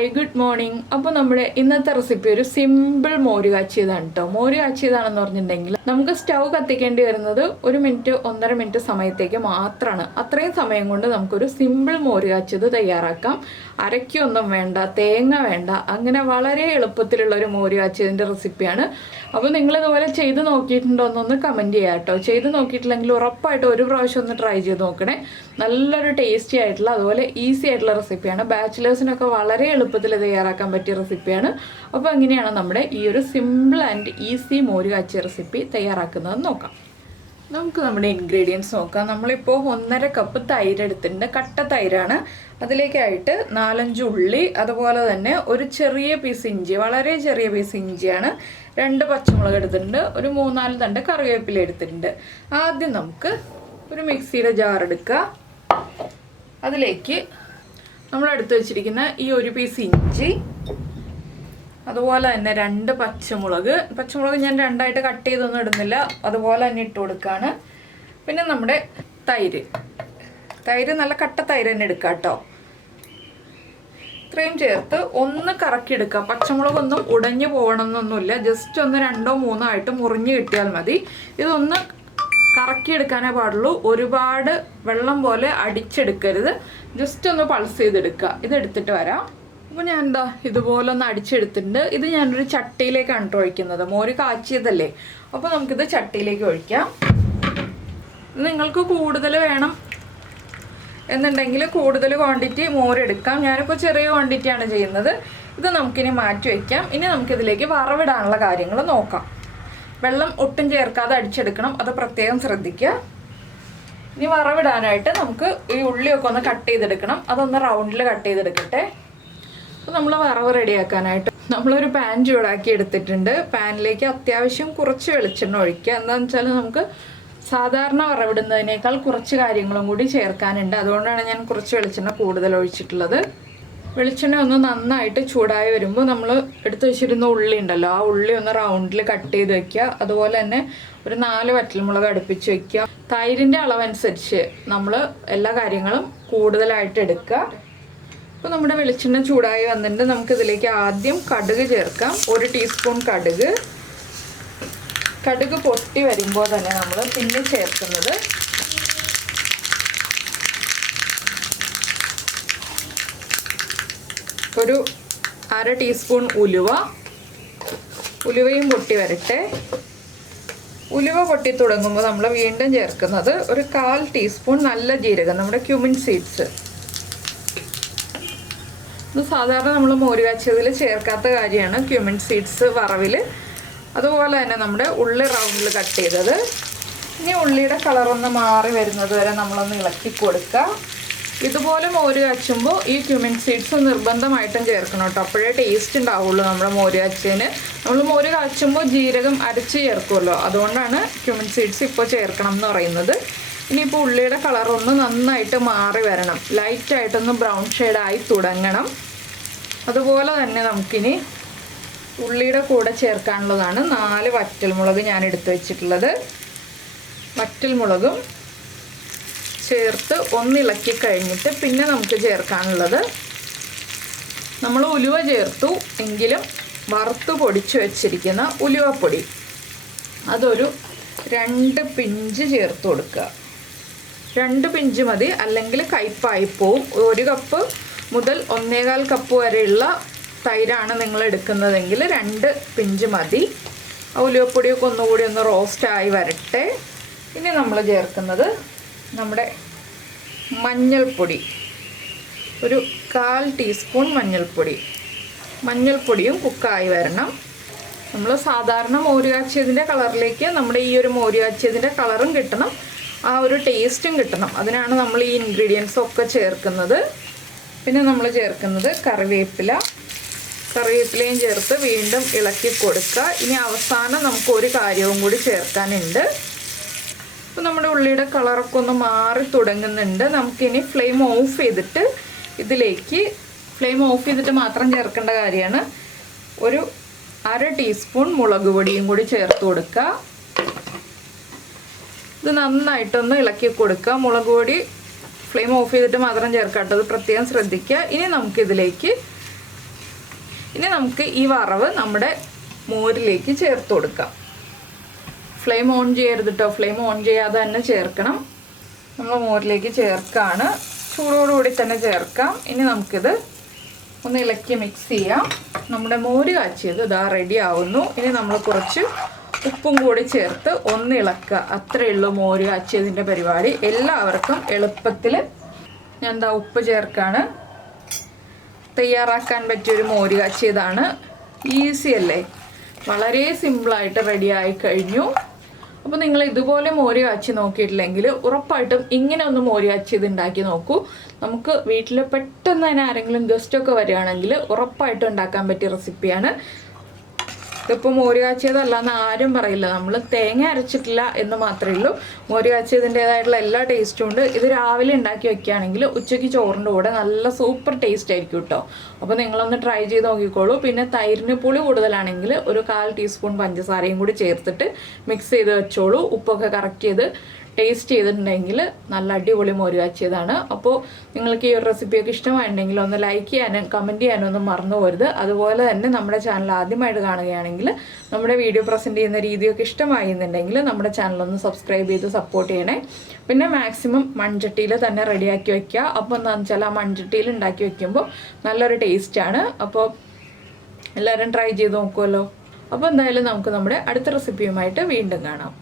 Hi good morning. അപ്പോൾ നമ്മുടെ ഇന്നത്തെ റെസിപ്പി ഒരു സിമ്പിൾ മോര് കാച്ചിയതാണ് കേട്ടോ. മോര് കാച്ചിയതാണെന്ന് പറഞ്ഞിട്ടുണ്ടെങ്കിൽ നമുക്ക് സ്റ്റൗ കത്തിക്കേണ്ടി വരുന്നത് 1 മിനിറ്റ് 1.5 മിനിറ്റ് സമയത്തേക്ക് മാത്രമാണ്. അത്രയും സമയം കൊണ്ട് നമുക്കൊരു സിമ്പിൾ മോര് കാച്ചിയത് തയ്യാറാക്കാം. അരയ്ക്കൊന്നും വേണ്ട, തേങ്ങ വേണ്ട, അങ്ങനെ വളരെ എളുപ്പത്തിലുള്ള ഒരു മോര് കാച്ചിയതിൻ്റെ റെസിപ്പിയാണ്. അപ്പോൾ നിങ്ങളിതുപോലെ ചെയ്ത് നോക്കിയിട്ടുണ്ടോ എന്നൊന്ന് കമൻറ്റ് ചെയ്യാം കേട്ടോ. ചെയ്ത് നോക്കിയിട്ടില്ലെങ്കിൽ ഉറപ്പായിട്ട് ഒരു പ്രാവശ്യം ഒന്ന് ട്രൈ ചെയ്ത് നോക്കണേ. നല്ലൊരു ടേസ്റ്റി ആയിട്ടുള്ള അതുപോലെ ഈസി ആയിട്ടുള്ള റെസിപ്പിയാണ്. ബാച്ചിലേഴ്സിനൊക്കെ വളരെ എളുപ്പത്തിൽ തയ്യാറാക്കാൻ പറ്റിയ റെസിപ്പിയാണ്. അപ്പോൾ എങ്ങനെയാണ് നമ്മുടെ ഈ ഒരു സിമ്പിൾ ആൻഡ് ഈസി മോര് കാച്ചിയ റെസിപ്പി തയ്യാറാക്കുന്നതെന്ന് നോക്കാം. നമുക്ക് നമ്മുടെ ഇൻഗ്രീഡിയൻസ് നോക്കാം. നമ്മളിപ്പോൾ 1.5 കപ്പ് തൈര് എടുത്തിട്ടുണ്ട്. കട്ട തൈരാണ്. അതിലേക്കായിട്ട് 4-5 ഉള്ളി, അതുപോലെ തന്നെ ഒരു ചെറിയ പീസ് ഇഞ്ചി, വളരെ ചെറിയ പീസ് ഇഞ്ചിയാണ്. 2 പച്ചമുളക് എടുത്തിട്ടുണ്ട്. ഒരു 3-4 തണ്ട് കറിവേപ്പില എടുത്തിട്ടുണ്ട്. ആദ്യം നമുക്ക് ഒരു മിക്സിയുടെ ജാർ എടുക്കുക. അതിലേക്ക് നമ്മൾ എടുത്തു വെച്ചിരിക്കുന്ന ഈ ഒരു പീസ് ഇഞ്ചി, അതുപോലെ തന്നെ 2 പച്ചമുളക് ഞാൻ 2ആയിട്ട് കട്ട് ചെയ്തൊന്നും ഇടുന്നില്ല, അതുപോലെ തന്നെ ഇട്ട് കൊടുക്കുകയാണ്. പിന്നെ നമ്മുടെ തൈര് നല്ല കട്ട തൈര് തന്നെ എടുക്കുക കേട്ടോ. ഇത്രയും ചേർത്ത് ഒന്ന് കറക്കിയെടുക്കുക. പച്ചമുളകൊന്നും ഉടഞ്ഞു പോകണമെന്നൊന്നുമില്ല, ജസ്റ്റ് ഒന്ന് 2-3 ആയിട്ട് മുറിഞ്ഞ് കിട്ടിയാൽ മതി. ഇതൊന്ന് കറക്കിയെടുക്കാനേ പാടുള്ളൂ. ഒരുപാട് വെള്ളം പോലെ അടിച്ചെടുക്കരുത്, ജസ്റ്റ് ഒന്ന് പൾസ് ചെയ്തെടുക്കുക. ഇതെടുത്തിട്ട് വരാം. അപ്പോൾ ഞാൻ ഇതുപോലെ ഒന്ന് അടിച്ചെടുത്തിട്ടുണ്ട്. ഇത് ഞാനൊരു ചട്ടിയിലേക്കാണ് കേട്ടോ ഒഴിക്കുന്നത്. മോര് കാച്ചിയതല്ലേ, അപ്പോൾ നമുക്കിത് ചട്ടിയിലേക്ക് ഒഴിക്കാം. നിങ്ങൾക്ക് കൂടുതൽ വേണം എന്നുണ്ടെങ്കിൽ കൂടുതൽ ക്വാണ്ടിറ്റി മോരെടുക്കാം. ഞാനിപ്പോൾ ചെറിയ ക്വാണ്ടിറ്റിയാണ് ചെയ്യുന്നത്. ഇത് നമുക്കിനി മാറ്റി വയ്ക്കാം. ഇനി നമുക്കിതിലേക്ക് വറവിടാനുള്ള കാര്യങ്ങൾ നോക്കാം. വെള്ളം ഒട്ടും ചേർക്കാതെ അടിച്ചെടുക്കണം, അത് പ്രത്യേകം ശ്രദ്ധിക്കുക. ഇനി വറവിടാനായിട്ട് നമുക്ക് ഈ ഉള്ളിയൊക്കെ ഒന്ന് കട്ട് ചെയ്തെടുക്കണം. അതൊന്ന് റൗണ്ടിൽ കട്ട് ചെയ്തെടുക്കട്ടെ. അപ്പോൾ നമ്മൾ വറവ് റെഡിയാക്കാനായിട്ട് നമ്മളൊരു പാൻ ചൂടാക്കി എടുത്തിട്ടുണ്ട്. പാനിലേക്ക് അത്യാവശ്യം കുറച്ച് വെളിച്ചെണ്ണ ഒഴിക്കുക. എന്താണെന്ന് വെച്ചാൽ നമുക്ക് സാധാരണ വറവിടുന്നതിനേക്കാൾ കുറച്ച് കാര്യങ്ങളും കൂടി ചേർക്കാനുണ്ട്. അതുകൊണ്ടാണ് ഞാൻ കുറച്ച് വെളിച്ചെണ്ണ കൂടുതൽ ഒഴിച്ചിട്ടുള്ളത്. വെളിച്ചെണ്ണ ഒന്ന് നന്നായിട്ട് ചൂടായി വരുമ്പോൾ നമ്മൾ എടുത്തു വെച്ചിരുന്ന ഉള്ളി ഉണ്ടല്ലോ, ആ ഉള്ളി ഒന്ന് റൗണ്ടിൽ കട്ട് ചെയ്ത് വെക്കുക. അതുപോലെ തന്നെ ഒരു 4 വറ്റൽമുളക് അടുപ്പിച്ച് വെക്കുക. തൈരിൻ്റെ അളവനുസരിച്ച് നമ്മൾ എല്ലാ കാര്യങ്ങളും കൂടുതലായിട്ട് എടുക്കുക. അപ്പോൾ നമ്മുടെ വെളിച്ചെണ്ണ ചൂടായി വന്നിട്ട് നമുക്കിതിലേക്ക് ആദ്യം കടുക് ചേർക്കാം. 1 ടീസ്പൂൺ കടുക് പൊട്ടി വരുമ്പോൾ തന്നെ നമ്മൾ പിന്നെ ചേർക്കുന്നത് ഒരു 1/2 ടീസ്പൂൺ ഉലുവയും പൊട്ടി വരട്ടെ. ഉലുവ പൊട്ടി തുടങ്ങുമ്പോൾ നമ്മൾ വീണ്ടും ചേർക്കുന്നത് ഒരു 1/4 ടീസ്പൂൺ നല്ല ജീരകം, നമ്മുടെ ക്യുമിൻ സീഡ്സ്. ഇത് സാധാരണ നമ്മൾ മോര് കാച്ചിയതിൽ ചേർക്കാത്ത കാര്യമാണ് ക്യുമിൻ സീഡ്സ് വറവിൽ. അതുപോലെ തന്നെ നമ്മുടെ ഉള്ളി റൗണ്ടിൽ കട്ട് ചെയ്തത്. ഇനി ഉള്ളിയുടെ കളറൊന്ന് മാറി വരുന്നത് വരെ നമ്മളൊന്ന് ഇളക്കി കൊടുക്കുക. ഇതുപോലെ മോര് കാച്ചുമ്പോൾ ഈ ക്യുമിൻ സീഡ്സ് നിർബന്ധമായിട്ടും ചേർക്കണം കേട്ടോ. അപ്പോഴേ ടേസ്റ്റ് ഉണ്ടാവുള്ളൂ നമ്മുടെ മോര് കാച്ചിയതിന്. നമ്മൾ മോര് കാച്ചുമ്പോൾ ജീരകം അരച്ച് ചേർക്കുമല്ലോ, അതുകൊണ്ടാണ് ക്യുമിൻ സീഡ്സ് ഇപ്പോൾ ചേർക്കണം എന്ന് പറയുന്നത്. ഇനിയിപ്പോൾ ഉള്ളിയുടെ കളറൊന്ന് നന്നായിട്ട് മാറി വരണം, ലൈറ്റായിട്ടൊന്ന് ബ്രൗൺ ഷെയ്ഡായി തുടങ്ങണം. അതുപോലെ തന്നെ നമുക്കിനി ഉള്ളിയുടെ കൂടെ ചേർക്കാനുള്ളതാണ് 4 വറ്റൽമുളക് ഞാൻ എടുത്ത് വെച്ചിട്ടുള്ളത്. വറ്റൽമുളകും ചേർത്ത് ഒന്ന് ഇളക്കി കഴിഞ്ഞിട്ട് പിന്നെ നമുക്ക് ചേർക്കാനുള്ളത്, നമ്മൾ ഉലുവ ചേർത്തു എങ്കിലും വറുത്ത് പൊടിച്ച് വെച്ചിരിക്കുന്ന ഉലുവപ്പൊടി, അതൊരു 2 പിഞ്ച് ചേർത്ത് കൊടുക്കുക. 2 പിഞ്ച് മതി, അല്ലെങ്കിൽ കയ്പ്പായി പോവും. 1 കപ്പ് മുതൽ 1.25 കപ്പ് വരെയുള്ള തൈരാണ് നിങ്ങൾ എടുക്കുന്നതെങ്കിൽ 2 പിഞ്ച് മതി. ഉലുവപ്പൊടിയൊക്കെ ഒന്നുകൂടി ഒന്ന് റോസ്റ്റായി വരട്ടെ. ഇനി നമ്മൾ ചേർക്കുന്നത് നമ്മുടെ മഞ്ഞൾപ്പൊടി, ഒരു 1/4 ടീസ്പൂൺ മഞ്ഞൾപ്പൊടിയും കുക്കായി വരണം. നമ്മൾ സാധാരണ മോര് കാച്ചിയതിൻ്റെ കളറിലേക്ക് നമ്മുടെ ഈ ഒരു മോര് കാച്ചിയതിൻ്റെ കളറും കിട്ടണം, ആ ഒരു ടേസ്റ്റും കിട്ടണം. അതിനാണ് നമ്മൾ ഈ ഇൻഗ്രീഡിയൻസ് ഒക്കെ ചേർക്കുന്നത്. പിന്നെ നമ്മൾ ചേർക്കുന്നത് കറിവേപ്പിലയും ചേർത്ത് വീണ്ടും ഇളക്കി കൊടുക്കുക. ഇനി അവസാനം നമുക്ക് ഒരു കാര്യവും കൂടി ചേർക്കാനുണ്ട്. അപ്പോൾ നമ്മുടെ ഉള്ളിയുടെ കളറൊക്കെ ഒന്ന് മാറി തുടങ്ങുന്നുണ്ട്. നമുക്കിനി ഫ്ലെയിം ഓഫ് ചെയ്തിട്ട് മാത്രം ചേർക്കേണ്ട കാര്യമാണ്. ഒരു 1/2 ടീസ്പൂൺ മുളക് പൊടിയും കൂടി ചേർത്ത് കൊടുക്കുക. ഇത് നന്നായിട്ടൊന്ന് ഇളക്കി കൊടുക്കുക. മുളക് പൊടി ഫ്ലെയിം ഓഫ് ചെയ്തിട്ട് മാത്രം ചേർക്കാട്ടത് പ്രത്യേകം ശ്രദ്ധിക്കുക. ഇനി നമുക്കിതിലേക്ക് ഇനി നമുക്ക് ഈ വറവ് നമ്മുടെ മോരിലേക്ക് ചേർത്ത് കൊടുക്കാം. ഫ്ലെയിം ഓൺ ചെയ്യരുത് കേട്ടോ, ഫ്ലെയിം ഓൺ ചെയ്യാതെ തന്നെ ചേർക്കണം. നമ്മൾ മോരിലേക്ക് ചേർക്കാണ്, ചൂടോടുകൂടി തന്നെ ചേർക്കാം. ഇനി നമുക്കിത് ഒന്ന് ഇളക്കി മിക്സ് ചെയ്യാം. നമ്മുടെ മോര് കാച്ചിയത് ഇതാ റെഡി ആവുന്നു. ഇനി നമ്മൾ കുറച്ച് ഉപ്പും കൂടി ചേർത്ത് ഒന്ന് ഇളക്കുക. അത്രയേ ഉള്ളൂ മോര് കാച്ചിയതിൻ്റെ പരിപാടി. എല്ലാവർക്കും എളുപ്പത്തിൽ ഞാൻ എന്താ ഉപ്പ് ചേർക്കാണ്. തയ്യാറാക്കാൻ പറ്റിയൊരു മോര് കാച്ചിയതാണ്. ഈസി അല്ലേ, വളരെ സിമ്പിളായിട്ട് റെഡിയായി കഴിഞ്ഞു. അപ്പോൾ നിങ്ങൾ ഇതുപോലെ മോര് കാച്ചി നോക്കിയിട്ടില്ലെങ്കിൽ ഉറപ്പായിട്ടും ഇങ്ങനെ ഒന്ന് മോര് കാച്ചിയത് ഉണ്ടാക്കി നോക്കൂ. നമുക്ക് വീട്ടിൽ പെട്ടെന്ന് തന്നെ ആരെങ്കിലും ഗസ്റ്റൊക്കെ വരികയാണെങ്കിൽ ഉറപ്പായിട്ടും ഉണ്ടാക്കാൻ പറ്റിയ റെസിപ്പിയാണ്. ഇതിപ്പോൾ മോര് കാച്ചിയതല്ലാന്ന് ആരും പറയില്ല. നമ്മൾ തേങ്ങ അരച്ചിട്ടില്ല എന്ന് മാത്രമേ ഉള്ളൂ. മോര് കാച്ചിയതിൻ്റേതായിട്ടുള്ള എല്ലാ ടേസ്റ്റും ഉണ്ട്. ഇത് രാവിലെ ഉണ്ടാക്കി വെക്കുകയാണെങ്കിൽ ഉച്ചയ്ക്ക് ചോറിൻ്റെ കൂടെ നല്ല സൂപ്പർ ടേസ്റ്റ് ആയിരിക്കും കേട്ടോ. അപ്പോൾ നിങ്ങളൊന്ന് ട്രൈ ചെയ്ത് നോക്കിക്കോളൂ. പിന്നെ തൈരിന് പുളി കൂടുതലാണെങ്കിൽ ഒരു 1/4 ടീസ്പൂൺ പഞ്ചസാരയും കൂടി ചേർത്തിട്ട് മിക്സ് ചെയ്ത് വെച്ചോളൂ. ഉപ്പൊക്കെ കറക്റ്റ് ചെയ്ത് ടേസ്റ്റ് ചെയ്തിട്ടുണ്ടെങ്കിൽ നല്ല അടിപൊളി മോര് കാച്ചിയതാണ്. അപ്പോൾ നിങ്ങൾക്ക് ഈ ഒരു റെസിപ്പിയൊക്കെ ഇഷ്ടമായിട്ടുണ്ടെങ്കിൽ ഒന്ന് ലൈക്ക് ചെയ്യാനും കമൻറ്റ് ചെയ്യാനും ഒന്നും മറന്നു പോരുത്. അതുപോലെ തന്നെ നമ്മുടെ ചാനൽ ആദ്യമായിട്ട് കാണുകയാണെങ്കിൽ നമ്മുടെ വീഡിയോ പ്രസൻറ്റ് ചെയ്യുന്ന രീതിയൊക്കെ ഇഷ്ടമായി എന്നുണ്ടെങ്കിൽ നമ്മുടെ ചാനലൊന്ന് സബ്സ്ക്രൈബ് ചെയ്ത് സപ്പോർട്ട് ചെയ്യണേ. പിന്നെ മാക്സിമം മൺചട്ടിയിൽ തന്നെ റെഡിയാക്കി വയ്ക്കുക. അപ്പോൾ എന്താണെന്ന് വെച്ചാൽ ആ മൺചട്ടിയിൽ ഉണ്ടാക്കി വയ്ക്കുമ്പോൾ നല്ലൊരു ടേസ്റ്റാണ്. അപ്പോൾ എല്ലാവരും ട്രൈ ചെയ്ത് നോക്കുമല്ലോ. അപ്പോൾ എന്തായാലും നമുക്ക് നമ്മുടെ അടുത്ത റെസിപ്പിയുമായിട്ട് വീണ്ടും കാണാം.